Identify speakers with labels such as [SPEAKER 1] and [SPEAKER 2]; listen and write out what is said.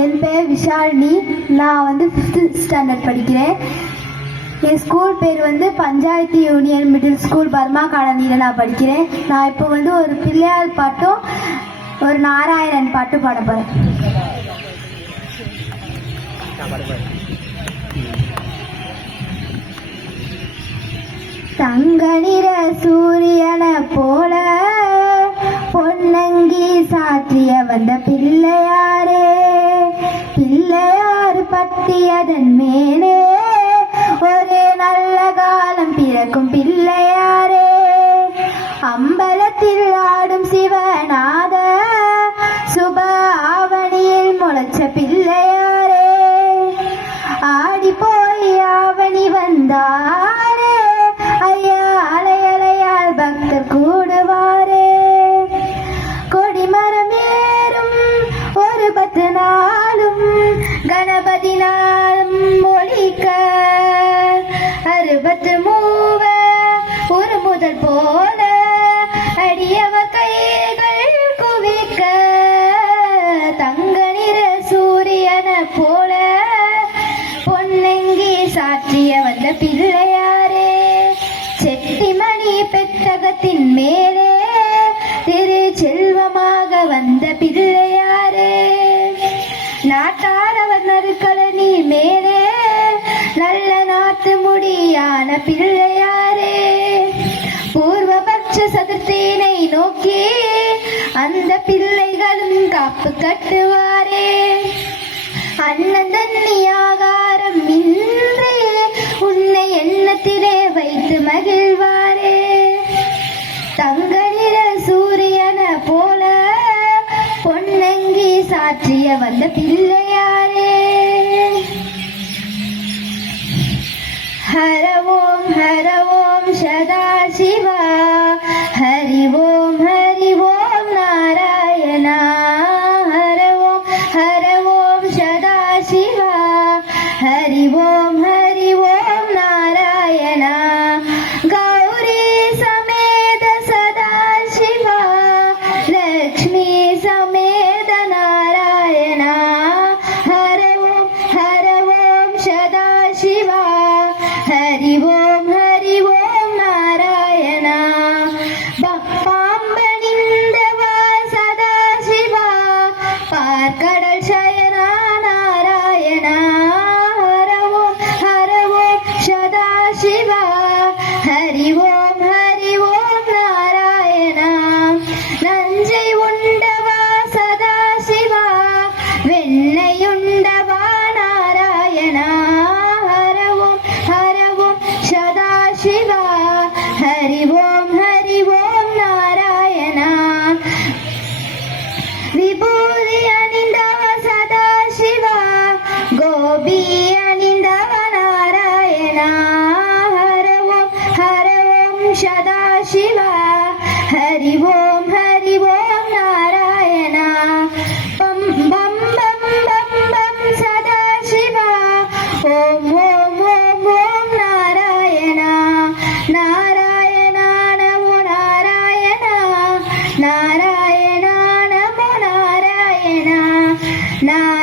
[SPEAKER 1] என் பேர் விஷாலினி. நான் வந்து ஃபிஃப்த்து ஸ்டாண்டர்ட் படிக்கிறேன். என் ஸ்கூல் பேர் வந்து panchayat union middle school Burma காலனியில் நான் படிக்கிறேன். நான் இப்போ வந்து ஒரு பிள்ளையார் பாட்டும் ஒரு நாராயணன் பாட்டும் பாட போகிறேன் தங்க நிற சூரியனை போல பொன்னங்கி சாற்றிய வந்த பிள்ளையார். பிள்ளையார் அதன் மேலே. ஒரு நல்ல காலம் பிறக்கும் பிள்ளையாரே. அம்பலத்தில் ஆடும் சிவநாத சுப ஆவணியில் முளைச்ச பிள்ளையாரே. ஆடி போய் ஆவணி வந்தார் கணபதி நாம் ஒழிக்க அறுபத்து மூவ ஒரு முதல் போல அடியவ கைகள் குவிக்க தங்க நிற சூரியன போல பொன்னங்கி சாற்றிய வந்த பிள்ளையாரே செட்டிமணி பெட்டகத்தின் மேலே திரு செல்வமாக வந்த பிள்ளையாரே நாட்டார் முடியான பிள்ளையாரே பூர்வபட்ச சதுர்த்தினை நோக்கி அந்த பிள்ளைகளும் காப்பு கட்டுவாரே. அன்னதன்னி ஆகாரம் இன்றே உன்னை எண்ணத்திலே வைத்து மகிழ்வாரே. தங்க நிற சூரியன போல பொன்னங்கி சாற்றிய வந்த பிள்ளை ഹര ഓം ഹര ഓം സദാശിവ ഹരി ഓം ഹരി ഓം നാരായണ ഭക്താമ്പണിന്ദവ സദാശിവ പാർക്കടൽ ശയന നാരായണ ഹരവോ ഹരവോ സദാശിവ ഹരി ഓം ವಿಭೂತಿ ಅನಿಂದವ ಸದಾ ಶಿವ ಗೋಬಿ No.